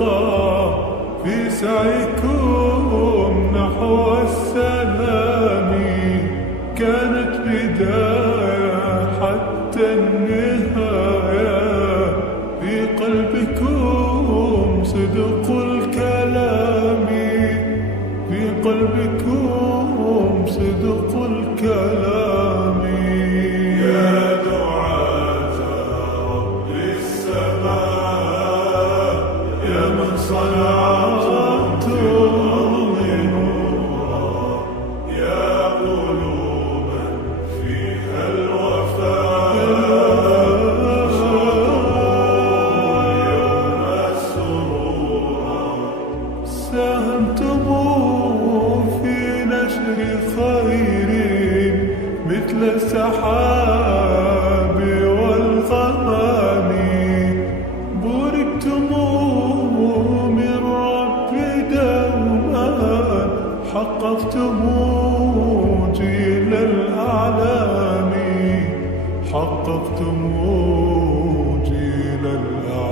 ترقى في سعيكم نحو السلام. كانت بداية حتى النهاية، في قلبكم صدق الكلام، في قلبكم صدق الكلام. يا دعاة رب السماء، يا من صنعتم نورا، يا قلوبا فيها الوفاء، يوم سرورا. ساهمتم في نشر خير مثل السحاب والغمام. بوركتم من رب دوما، حققتم جيل الأعلام، حققتم جيل الأعلام.